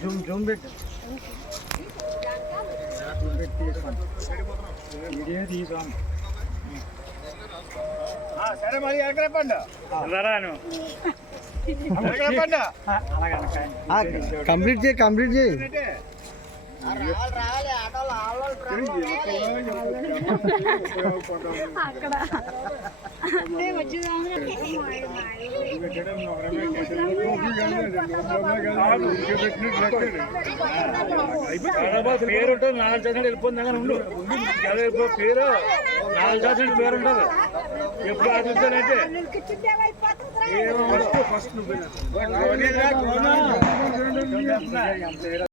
Zoom zoom పెట్టు Zoom పెట్టి తీసుకోండి వీడియో తీసాం కంప్లీట్ చేయి కంప్లీట్ చేయి. అక్కడ పేరు ఉంటుంది నాలుగు ఉండు. చదివే పేరు నాలుగు చదివిన పేరు ఉంటుంది ఎప్పుడు ఫస్ట్ ఫస్ట్